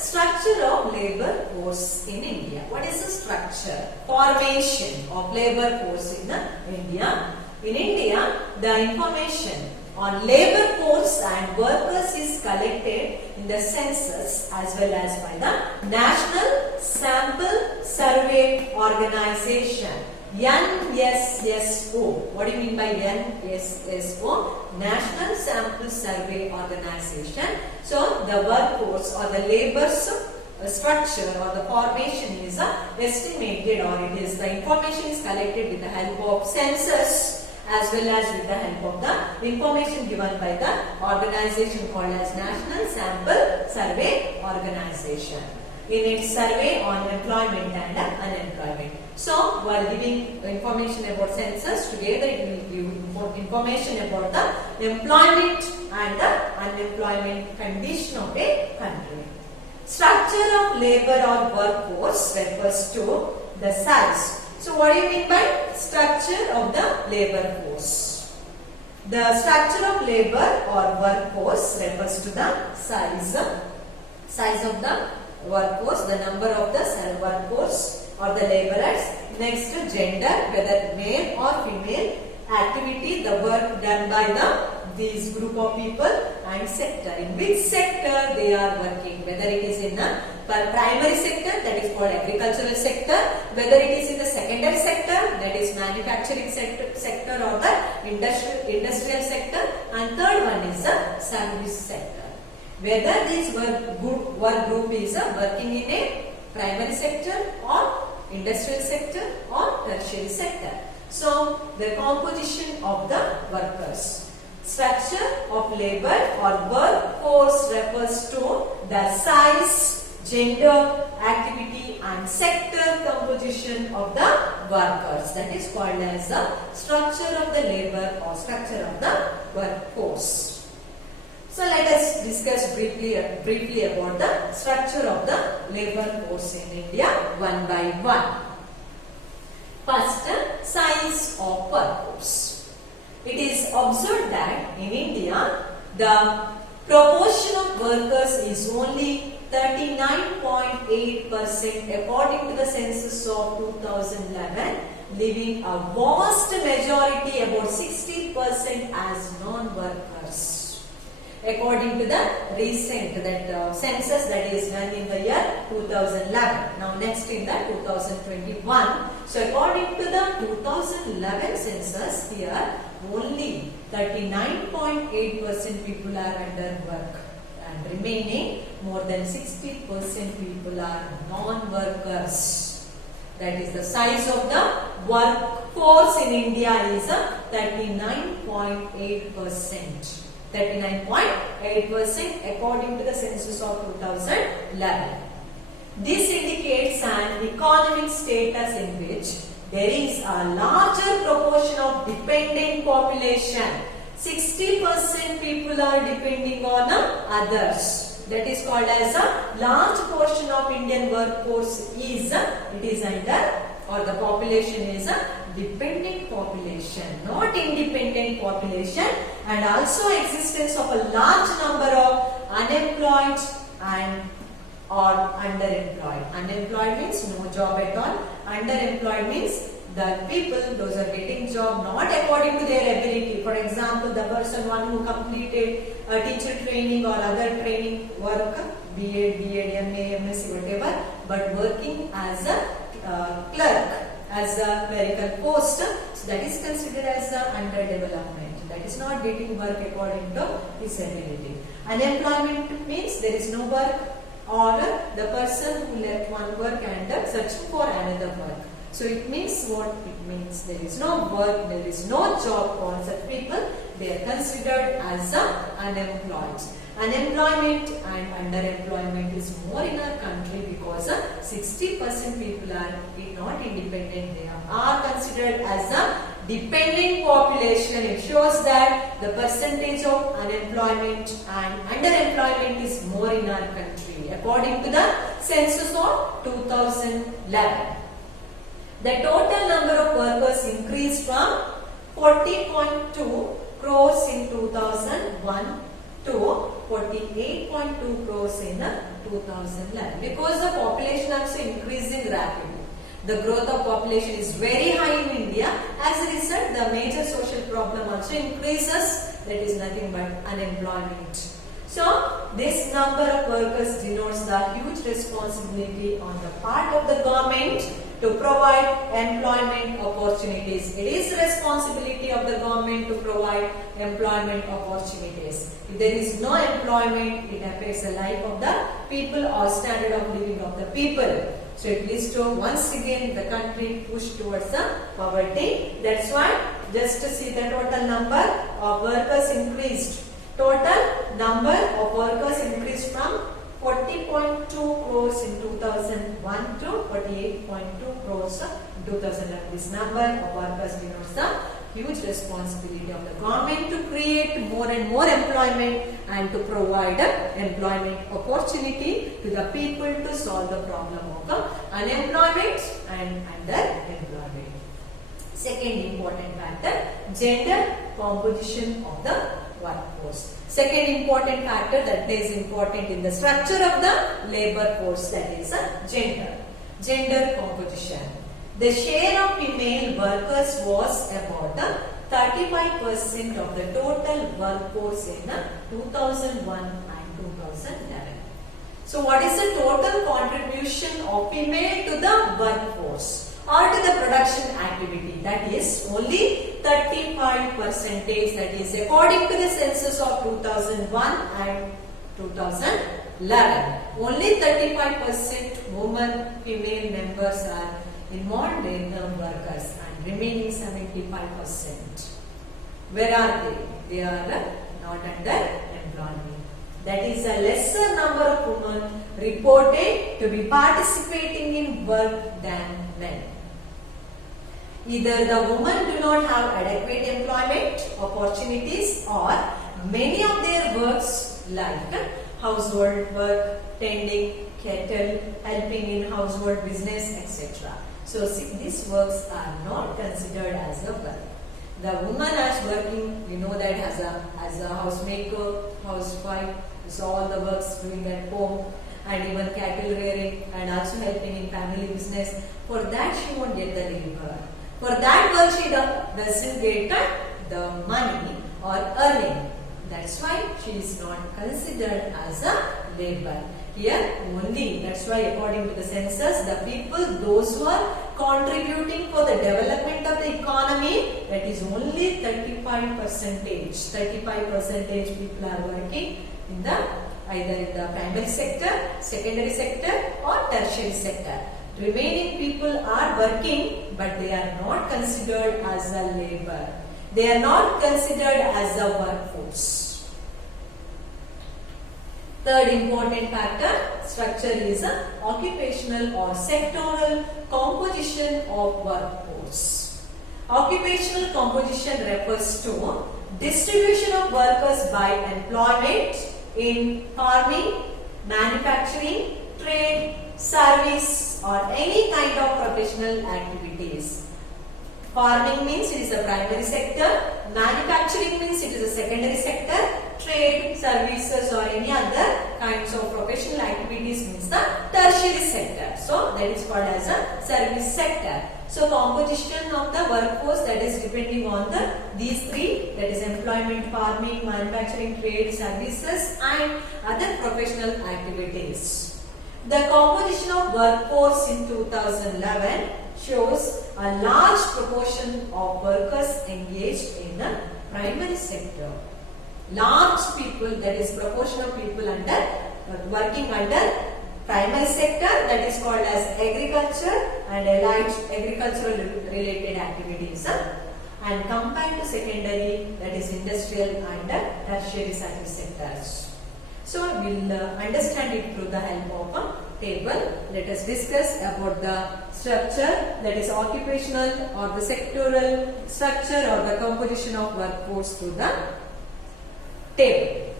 structure of labor force in India. What is the structure, formation of labor force in India? In India, the information on labor force and workers is collected in the census as well as by the National Sample Survey Organization, NSSO. What do you mean by NSSO? National Sample Survey Organization. So the workforce or the labor's structure or the formation is estimated, or it is the information is collected with the help of census as well as with the help of the information given by the organization called as National Sample Survey Organization in its survey on employment and unemployment. So, while giving information about census, together it will give information about the employment and the unemployment condition of a country. Structure of labor or workforce refers to the size. So, what do you mean by structure of the labor force? The structure of labor or workforce refers to the size of the workforce, the number of the workforce or the laborers. Next, gender, whether male or female, activity, the work done by these group of people, and sector, in which sector they are working, whether it is in the primary sector, that is called agricultural sector, whether it is in the secondary sector, that is manufacturing sector or the industrial sector, and third one is the service sector. Whether this work group is working in a primary sector or industrial sector or tertiary sector. So, the composition of the workers. Structure of labor or workforce refers to the size, gender, activity and sector composition of the workers. That is called as the structure of the labor or structure of the workforce. So let us discuss briefly about the structure of the labor force in India one by one. First, size of workforce. It is observed that in India, the proportion of workers is only 39.8% according to the census of 2011, leaving a vast majority, about 60%, as non-workers. According to the recent census that is done in the year 2011. Now next in the 2021. So according to the 2011 census, here only 39.8% people are under work, and remaining more than 60% people are non-workers. That is, the size of the workforce in India is 39.8%. 39.8% according to the census of 2011. This indicates an economic status in which there is a larger proportion of dependent population. 60% people are depending on others. That is called as a large portion of Indian workforce is under, or the population is a dependent population, not independent population, and also existence of a large number of unemployed and or underemployed. Unemployed means no job at all. Underemployed means the people, those are getting job not according to their ability. For example, the one who completed a teacher training or other training work, BA, MA, MSc, whatever, but working as a clerk, as a clerical post, so that is considered as underdevelopment. That is not getting work according to his ability. Unemployment means there is no work, or the person who left one work and searching for another work. So it means what? It means there is no work, there is no job for such people. They are considered as unemployed. Unemployment and underemployment is more in our country because 60% people are not independent. They are considered as a dependent population. It shows that the percentage of unemployment and underemployment is more in our country according to the census of 2011. The total number of workers increased from 40.2 crores in 2001 to 48.2 crores in 2011, because the population also increasing rapidly. The growth of population is very high in India. As a result, the major social problem also increases. That is nothing but unemployment. So, this number of workers denotes the huge responsibility on the part of the government to provide employment opportunities. It is responsibility of the government to provide employment opportunities. If there is no employment, it affects the life of the people or standard of living of the people. So it leads to once again the country push towards the poverty. That's why just to see the total number of workers increased. Total number of workers increased from 40.2 crores in 2001 to 48.2 crores in 2011. This number of workers denotes the huge responsibility of the government to create more and more employment and to provide employment opportunity to the people to solve the problem of unemployment and underemployment. Second important factor, gender composition of the workforce. Second important factor that is important in the structure of the labor force, that is gender composition. The share of female workers was about 35% of the total workforce in 2001 and 2011. So what is the total contribution of female to the workforce or to the production activity? That is only 35%. That is according to the census of 2001 and 2011. Only 35% women, female members are involved in the workers and remaining 75%. Where are they? They are not under employment. That is a lesser number of women reported to be participating in work than men. Either the women do not have adequate employment opportunities or many of their works like household work, tending cattle, helping in household business, etc. So these works are not considered as a work. The woman is working, we know that as a housemaker, housewife, so all the works doing at home and even cattle rearing and also helping in family business. For that she won't get the labor. For that work she doesn't get the money or earning. That's why she is not considered as a labor. Here only, that's why according to the census, the people, those who are contributing for the development of the economy, that is only 35%. 35% people are working in the either in the primary sector, secondary sector or tertiary sector. Remaining people are working but they are not considered as a labor. They are not considered as a workforce. Third important factor, structure is occupational or sectoral composition of workforce. Occupational composition refers to distribution of workers by employment in farming, manufacturing, trade, service or any kind of professional activities. Farming means it is the primary sector, manufacturing means it is the secondary sector, trade, services or any other kinds of professional activities means the tertiary sector. So that is called as a service sector. So composition of the workforce, that is depending on these three, that is employment, farming, manufacturing, trade, services and other professional activities. The composition of workforce in 2011 shows a large proportion of workers engaged in the primary sector. Large people, that is proportion of people working under primary sector, that is called as agriculture and allied agricultural related activities, and compared to secondary, that is industrial and tertiary service sectors. So we will understand it through the help of a table. Let us discuss about the structure, that is occupational or the sectoral structure or the composition of workforce through the table.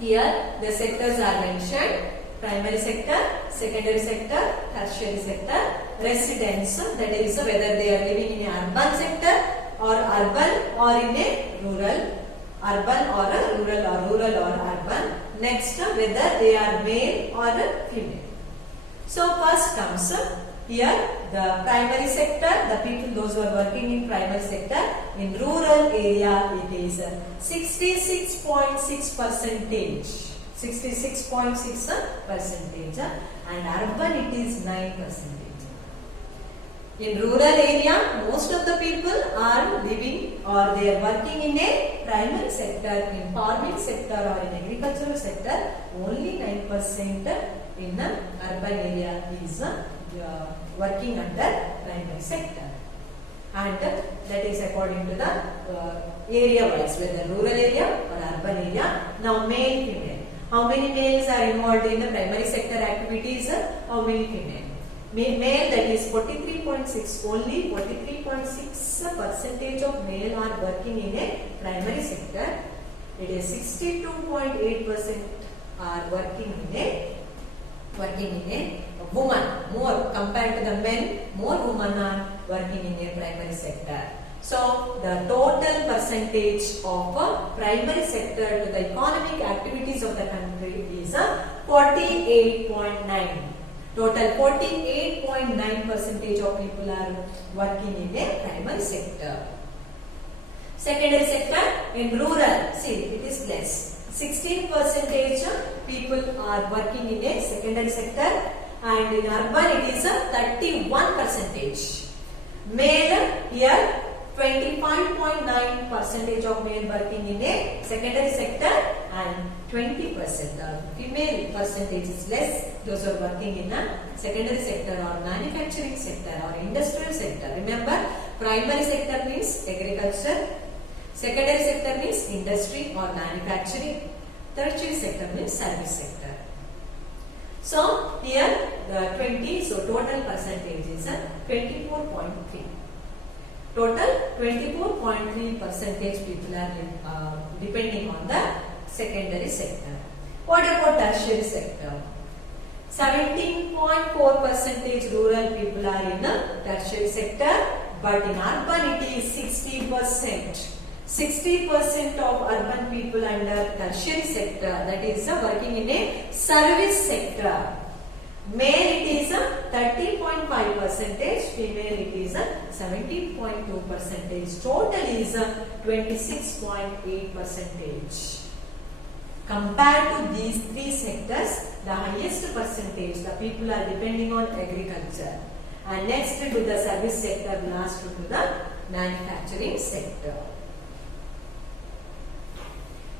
Here the sectors are mentioned: primary sector, secondary sector, tertiary sector, residence, that is whether they are living in an urban sector or urban or in a rural, urban or a rural or rural or urban, next whether they are male or female. So first comes here the primary sector, the people those who are working in primary sector. In rural area it is 66.6 percentage, 66.6 percentage, and urban it is 9 percentage. In rural area, most of the people are living or they are working in a primary sector, in farming sector or in agricultural sector. Only 9% in the urban area is working under primary sector. And that is according to the area wise, whether rural area or urban area. Now male, female. How many males are involved in the primary sector activities? How many female? Male, that is 43.6, only 43.6 percentage of male are working in a primary sector. It is 62.8% are working in a woman. More compared to the men, more women are working in a primary sector. So the total percentage of primary sector to the economic activities of the country is 48.9. Total 48.9 percentage of people are working in a primary sector. Secondary sector in rural, see it is less. 16 percentage people are working in a secondary sector, and in urban it is 31 percentage. Male here 25.9 percentage of male working in a secondary sector, and 20% female percentage is less. Those are working in a secondary sector or manufacturing sector or industrial sector. Remember, primary sector means agriculture, secondary sector means industry or manufacturing, tertiary sector means service sector. So here the 20, so total percentage is 24.3. Total 24.3 percentage people are depending on the secondary sector. What about tertiary sector? 17.4 percentage rural people are in the tertiary sector, but in urban it is 60%. 60% of urban people under tertiary sector, that is working in a service sector. Male it is 30.5 percentage, female it is 17.2 percentage. Total is 26.8 percentage. Compared to these three sectors, the highest percentage the people are depending on agriculture, and next to the service sector, last to the manufacturing sector.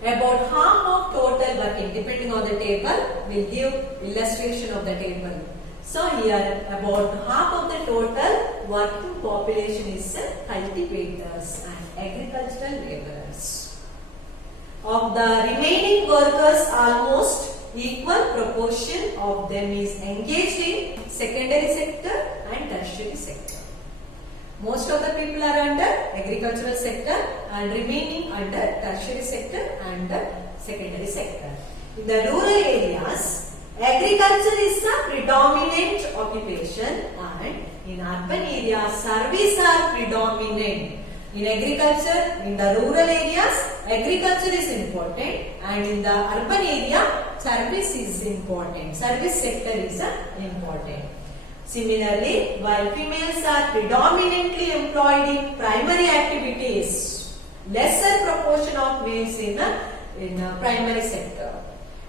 About half of total working, depending on the table, will give illustration of the table. So here about half of the total working population is cultivators and agricultural laborers. Of the remaining workers, almost equal proportion of them is engaged in secondary sector and tertiary sector. Most of the people are under agricultural sector and remaining under tertiary sector and secondary sector. In the rural areas, agriculture is the predominant occupation, and in urban areas, service are predominant. In agriculture, in the rural areas, agriculture is important, and in the urban area, service is important. Service sector is important. Similarly, while females are predominantly employed in primary activities, lesser proportion of males in primary sector.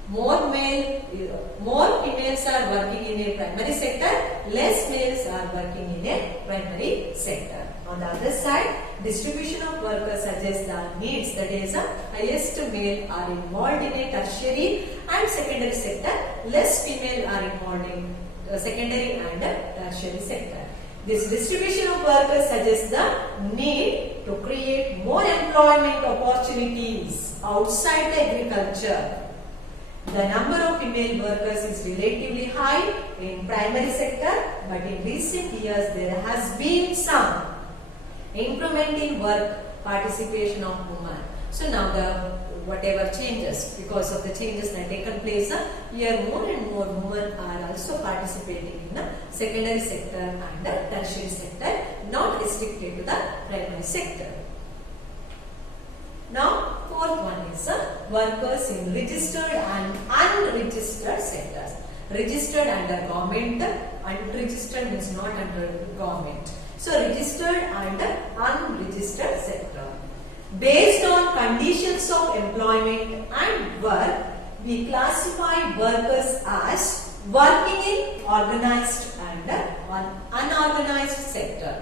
More females are working in a primary sector, less males are working in a primary sector. On the other side, distribution of workers suggests the needs, that is, highest male are involved in a tertiary and secondary sector, less female are involved in secondary and tertiary sector. This distribution of workers suggests the need to create more employment opportunities outside the agriculture. The number of female workers is relatively high in primary sector, but in recent years there has been some improvement in work participation of women. So now the whatever changes, because of the changes that taken place, here more and more women are also participating in the secondary sector and the tertiary sector, not restricted to the primary sector. Now fourth one is workers in registered and unregistered sectors. Registered under government, unregistered means not under government. So registered and unregistered sector. Based on conditions of employment and work, we classify workers as working in organized and unorganized sector.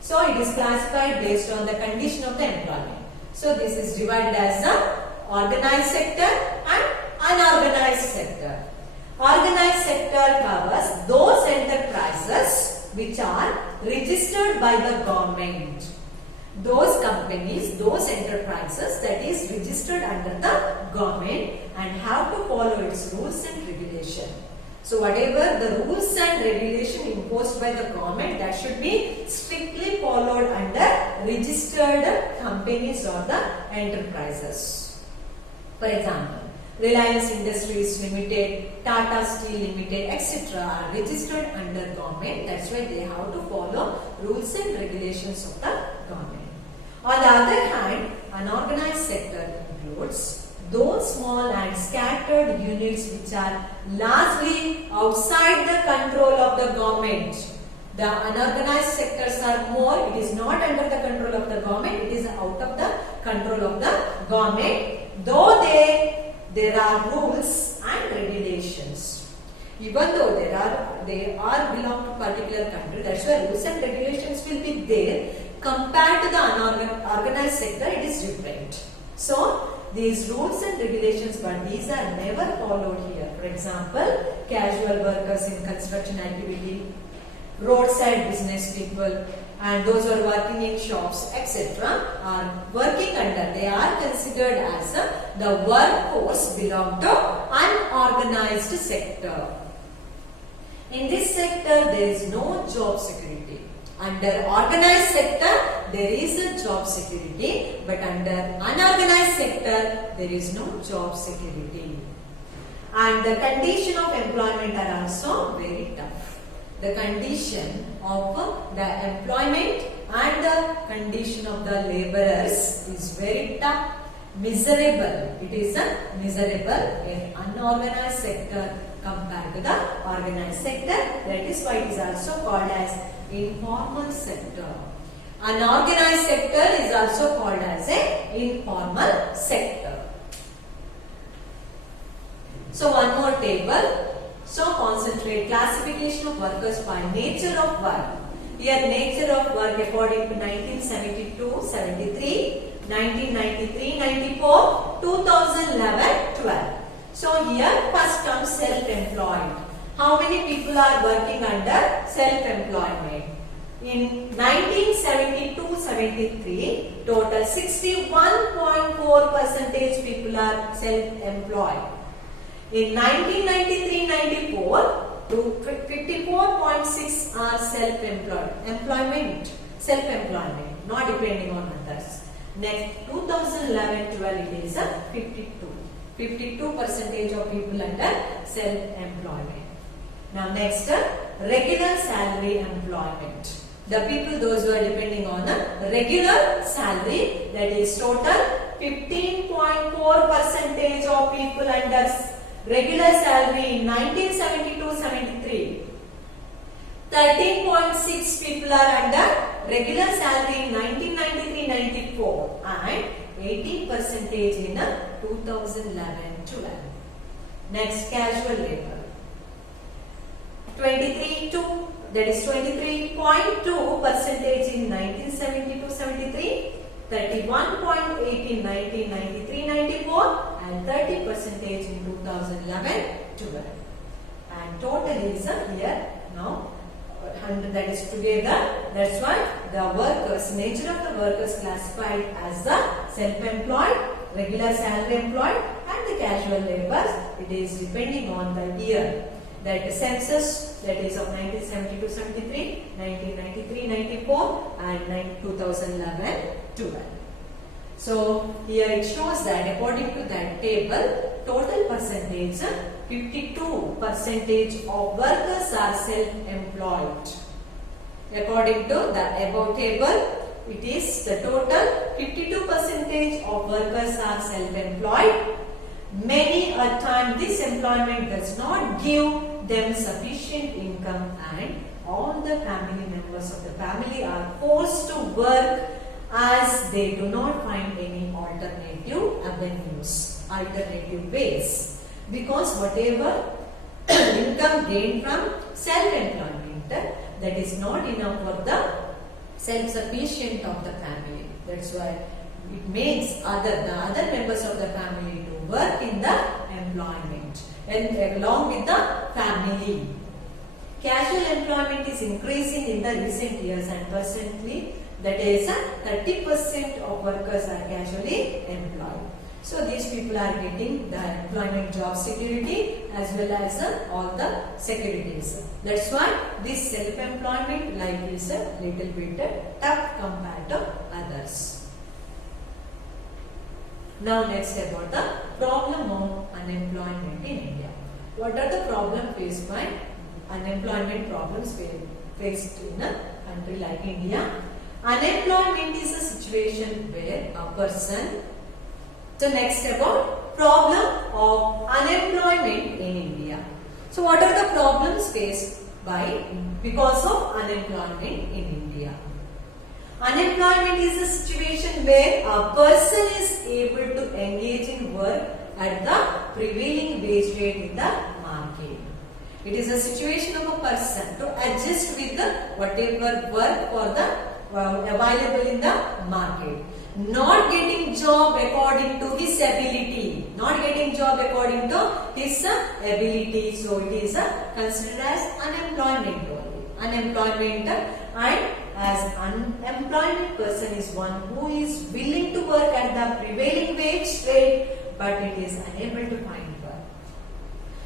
So it is classified based on the condition of the employment. So this is divided as the organized sector and unorganized sector. Organized sector covers those enterprises which are registered by the government. Those companies, those enterprises that is registered under the government and have to follow its rules and regulation. So whatever the rules and regulation imposed by the government, that should be strictly followed under registered companies or the enterprises. For example, Reliance Industries Limited, Tata Steel Limited, etc. are registered under government. That's why they have to follow rules and regulations of the government. On the other hand, unorganized sector includes those small and scattered units which are largely outside the control of the government. The unorganized sectors are more, it is not under the control of the government, it is out of the control of the government, though there are rules and regulations. Even though they are belong to particular country, that's why rules and regulations will be there. Compared to the unorganized sector, it is different. So these rules and regulations, but these are never followed here. For example, casual workers in construction activity, roadside business people, and those who are working in shops, etc. are working under, they are considered as the workforce belong to unorganized sector. In this sector, there is no job security. Under organized sector, there is a job security, but under unorganized sector, there is no job security. And the condition of employment are also very tough. The condition of the employment and the condition of the laborers is very tough, miserable. It is a miserable in unorganized sector compared to the organized sector. That is why it is also called as informal sector. Unorganized sector is also called as a informal sector. So one more table. So concentrate classification of workers by nature of work. Here nature of work according to 1972-73, 1993-94, 2011-12. So here first comes self-employed. How many people are working under self-employment? In 1972-73, total 61.4% people are self-employed. In 1993-94, 54.6 are self-employed. Self-employment, not depending on others. Next, 2011-12, it is 52% of people under self-employment. Now next, regular salary employment. The people, those who are depending on a regular salary, that is total 15.4% of people under regular salary in 1972-73. 13.6 people are under regular salary in 1993-94 and 18% in 2011-12. Next, casual labor. 23.2, that is 23.2% in 1972-73, 31.8 in 1993-94 and 30% in 2011-12. And total is here now 100, that is together. That's why the workers, nature of the workers classified as the self-employed, regular salary employed and the casual laborers. It is depending on the year. That the census, that is of 1972-73, 1993-94 and 2011-12. So here it shows that according to that table, total percentage, 52% of workers are self-employed. According to the above table, it is the total 52% of workers are self-employed. Many a time this employment does not give them sufficient income, and all the family members of the family are forced to work as they do not find any alternative avenues, alternative ways, because whatever income gained from self-employment, that is not enough for the self-sufficient of the family. That's why it makes the other members of the family to work in the employment and along with the family. Casual employment is increasing in the recent years, and presently that is 30% of workers are casually employed. So these people are getting the employment job security as well as all the securities. That's why this self-employment life is a little bit tough compared to others. Now next about the problem of unemployment in India. What are the problems faced by unemployment problems faced in a country like India? Unemployment is a situation where a person. So next about problem of unemployment in India. So what are the problems faced because of unemployment in India? Unemployment is a situation where a person is able to engage in work at the prevailing wage rate in the market. It is a situation of a person to adjust with the whatever work for the available in the market. Not getting job according to his ability. Not getting job according to his ability. So it is considered as unemployment only. Unemployment, and as unemployment person is one who is willing to work at the prevailing wage rate, but it is unable to find work.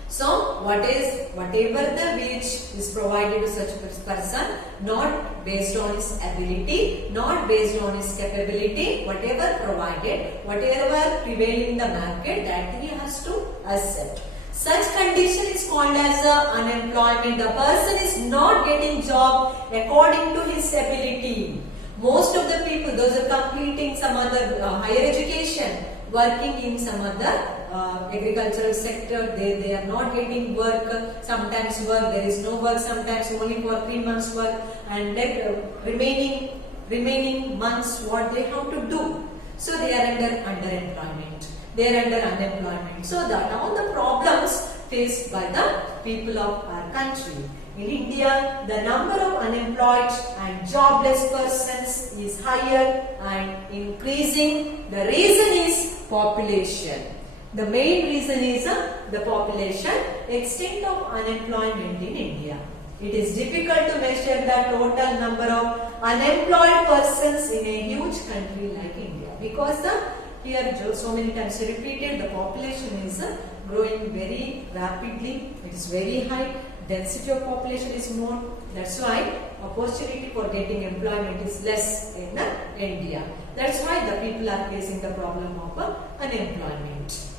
So whatever the wage is provided to such a person, not based on his ability, not based on his capability, whatever provided, whatever prevailing in the market, that he has to accept. Such condition is called as unemployment. The person is not getting job according to his ability. Most of the people, those are completing some other higher education, working in some other agricultural sector, they are not getting work. Sometimes work, there is no work, sometimes only for 3 months work, and remaining months what they have to do. So they are under underemployment. They are under unemployment. So that all the problems faced by the people of our country. In India, the number of unemployed and jobless persons is higher and increasing. The reason is population. The main reason is the population. Extent of unemployment in India. It is difficult to measure the total number of unemployed persons in a huge country like India, because here so many times repeated, the population is growing very rapidly. It is very high. Density of population is more. That's why opportunity for getting employment is less in India. That's why the people are facing the problem of unemployment.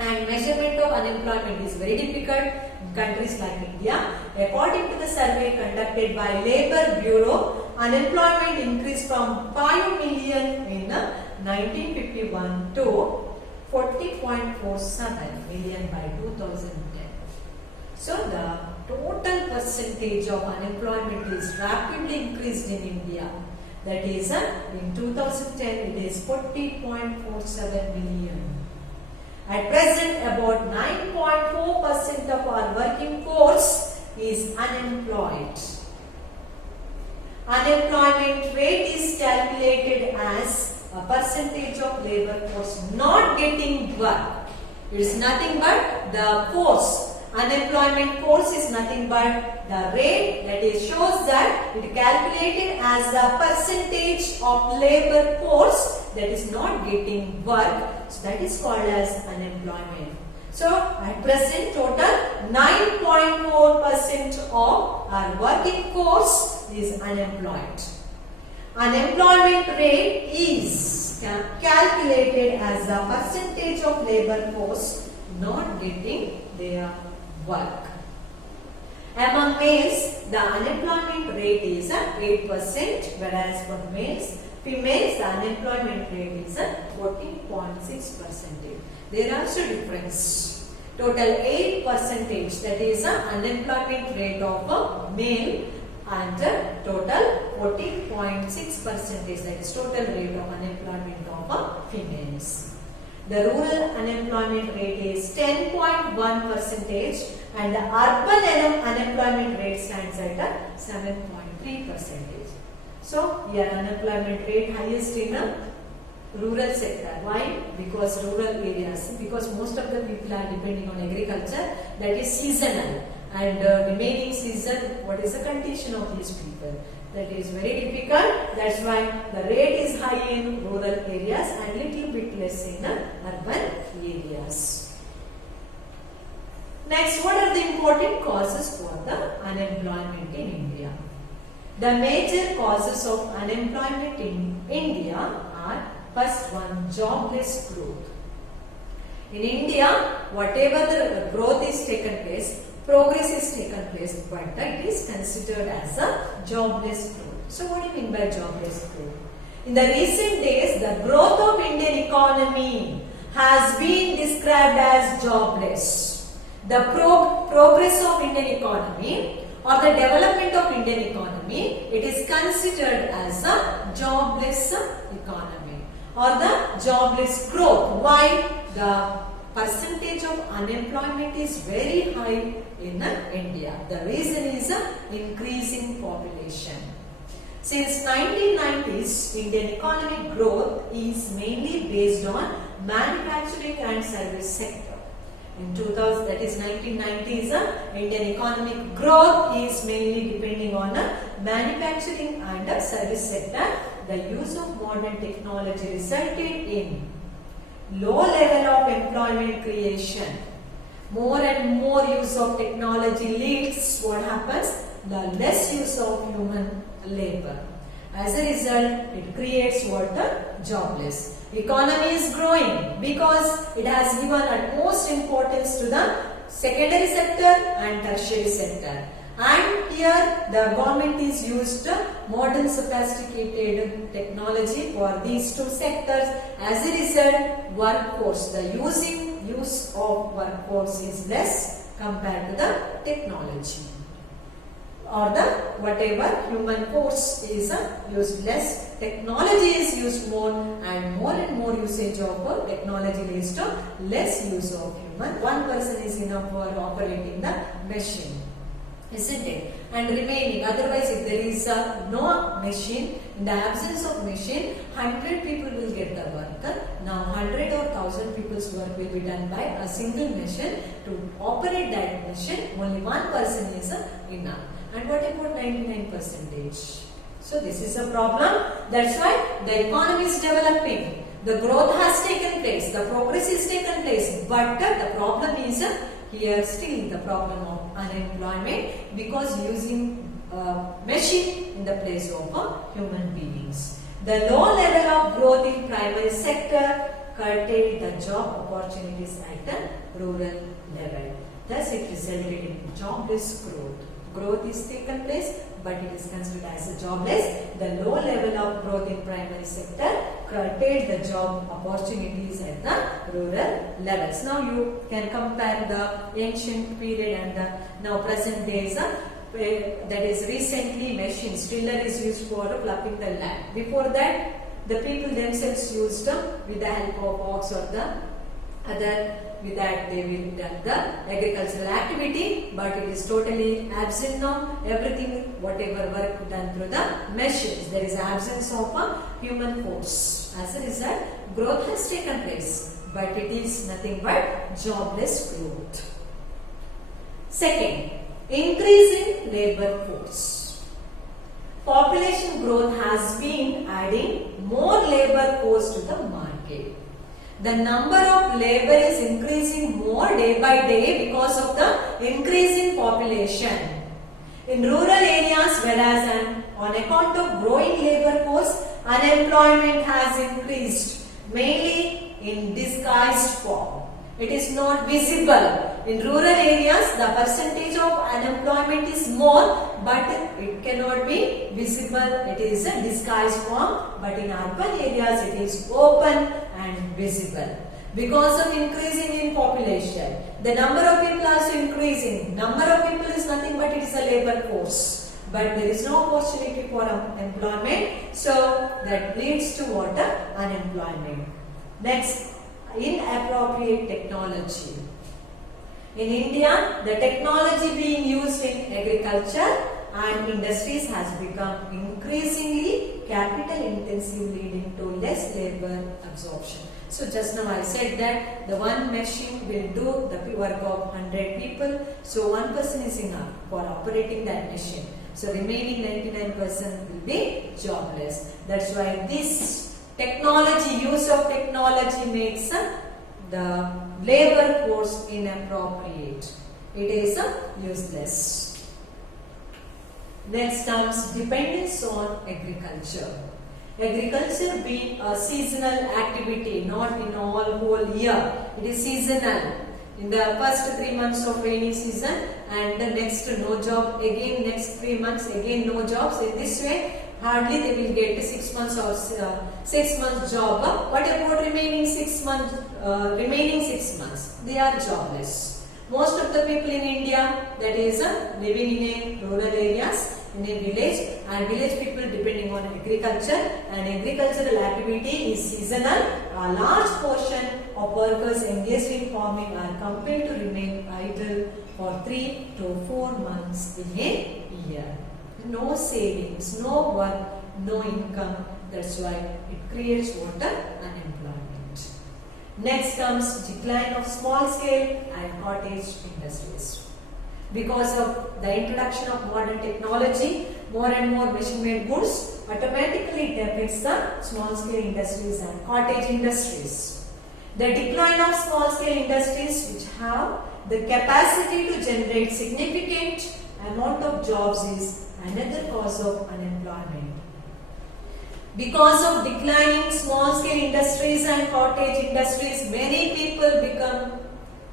And measurement of unemployment is very difficult in countries like India. According to the survey conducted by Labour Bureau, unemployment increased from 5 million in 1951 to 40.47 million by 2010. So the total percentage of unemployment is rapidly increased in India. That is, in 2010 it is 40.47 million. At present, about 9.4% of our working force is unemployed. Unemployment rate is calculated as a percentage of labor force not getting work. It is nothing but the force. Unemployment force is nothing but the rate, that is shows that it is calculated as the percentage of labor force that is not getting work. So that is called as unemployment. So at present total 9.4% of our working force is unemployed. Unemployment rate is calculated as the percentage of labor force not getting their work. Among males, the unemployment rate is 8%, whereas for females, the unemployment rate is 14.6%. There are also difference. Total 8%, that is unemployment rate of a male, and total 14.6%, that is total rate of unemployment of females. The rural unemployment rate is 10.1%, and the urban unemployment rate stands at 7.3%. So, here unemployment rate highest in a rural sector. Why? Because rural areas, because most of the people are depending on agriculture, that is seasonal, and remaining season, what is the condition of these people? That is very difficult. That's why the rate is high in rural areas and little bit less in urban areas. Next, what are the important causes for the unemployment in India? The major causes of unemployment in India are, first one, jobless growth. In India, whatever the growth is taken place, progress is taken place, but it is considered as a jobless growth. So what do you mean by jobless growth? In the recent days, the growth of Indian economy has been described as jobless. The progress of Indian economy or the development of Indian economy, it is considered as a jobless economy or the jobless growth. Why? The percentage of unemployment is very high in India. The reason is increasing population. Since 1990s, Indian economic growth is mainly based on manufacturing and service sector. In 2000, that is 1990s, Indian economic growth is mainly depending on manufacturing and service sector. The use of modern technology resulted in low level of employment creation. More and more use of technology leads, what happens? The less use of human labor. As a result, it creates what? Jobless. Economy is growing because it has given utmost importance to the secondary sector and tertiary sector. And here the government is used modern sophisticated technology for these two sectors. As a result, workforce, the use of workforce is less compared to the technology. Or the whatever human force is used less, technology is used more, and more usage of technology leads to less use of human. One person is enough for operating the machine, isn't it? And remaining, otherwise if there is no machine, in the absence of machine, 100 people will get the work. Now 100 or 1000 people's work will be done by a single machine. To operate that machine, only one person is enough. And what about 99%? So this is a problem. That's why the economy is developing. The growth has taken place. The progress is taken place. But the problem is here still the problem of unemployment because using machine in the place of human beings. The low level of growth in primary sector curtailed the job opportunities at the rural level. Thus it resulted in jobless growth. Growth is taken place, but it is considered as a jobless. The low level of growth in primary sector curtailed the job opportunities at the rural levels. Now you can compare the ancient period and the now present days. That is recently machines. Tiller is used for ploughing the land. Before that, the people themselves used with the help of ox or the other. With that they will do the agricultural activity, but it is totally absent now. Everything, whatever work done through the machines. There is absence of a human force. As a result, growth has taken place, but it is nothing but jobless growth. Second, increase in labor force. Population growth has been adding more labor force to the market. The number of labor is increasing more day by day because of the increase in population. In rural areas, whereas on account of growing labor force, unemployment has increased, mainly in disguised form. It is not visible. in rural areas the percentage of unemployment is more, but it cannot be visible. It is a disguised form, but in urban areas it is open and visible. Because of increasing in population, the number of people also increasing. Number of people is nothing but it is a labor force, but there is no opportunity for employment, so that leads to what? Unemployment. Next, inappropriate technology. In India, the technology being used in agriculture and industries has become increasingly capital intensive, leading to less labor absorption. So just now I said that the one machine will do the work of 100 people. So one person is enough for operating that machine. So remaining 99% will be jobless. That's why this technology, use of technology makes the labor force inappropriate. It is useless. Next comes dependence on agriculture. Agriculture being a seasonal activity, not in all whole year. It is seasonal. In the first 3 months of rainy season and the next no job, again next 3 months again no jobs. In this way, hardly they will get 6 months or 6 months job. What about remaining 6 months? They are jobless. Most of the people in India, that is living in a rural areas, in a village, and village people depending on agriculture, and agricultural activity is seasonal. A large portion of workers engaged in farming are compelled to remain idle for 3 to 4 months in a year. No savings, no work, no income. That's why it creates unemployment. Next comes decline of small scale and cottage industries. Because of the introduction of modern technology, more and more machine-made goods, automatically it affects the small-scale industries and cottage industries. The decline of small-scale industries which have the capacity to generate significant amount of jobs is another cause of unemployment. Because of declining small-scale industries and cottage industries, many people become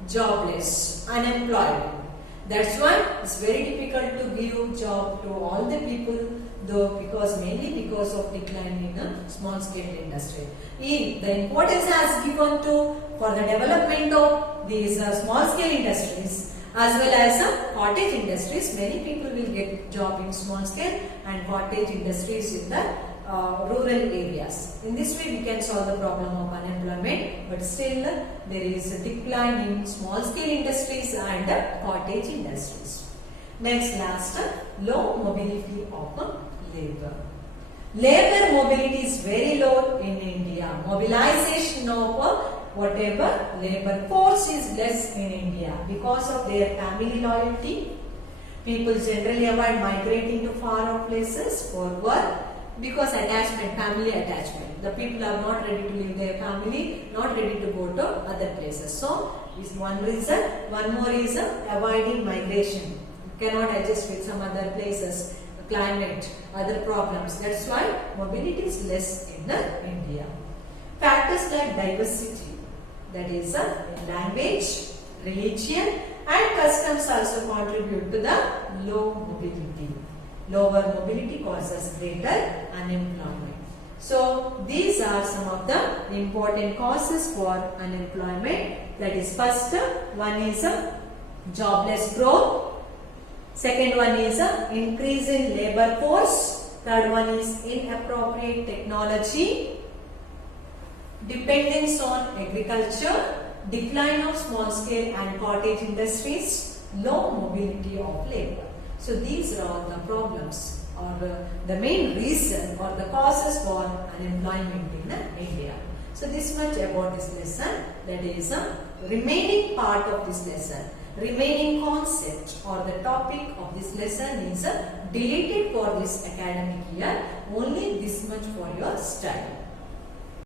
jobless, unemployed. That's why it's very difficult to give job to all the people, though, mainly because of decline in a small scale industry. The importance has given to for the development of these small scale industries as well as cottage industries. Many people will get job in small scale and cottage industries in the rural areas. In this way we can solve the problem of unemployment, but still there is a decline in small scale industries and cottage industries. Next, low mobility of labor. Labor mobility is very low in India. Mobilization of whatever labor force is less in India because of their family loyalty. People generally avoid migrating to far off places for work because attachment, family attachment. The people are not ready to leave their family, not ready to go to other places. So, is one reason. One more is avoiding migration. You cannot adjust with some other places, climate, other problems. That's why mobility is less in India. Factors like diversity, that is language, religion and customs also contribute to the low mobility. Lower mobility causes greater unemployment. So these are some of the important causes for unemployment. That is, first one is jobless growth. Second one is increase in labor force. Third one is inappropriate technology. Dependence on agriculture. Decline of small scale and cottage industries. Low mobility of labor. So these are all the problems or the main reason or the causes for unemployment in India. So this much about this lesson. That is remaining part of this lesson. Remaining concept or the topic of this lesson is deleted for this academic year. Only this much for your study.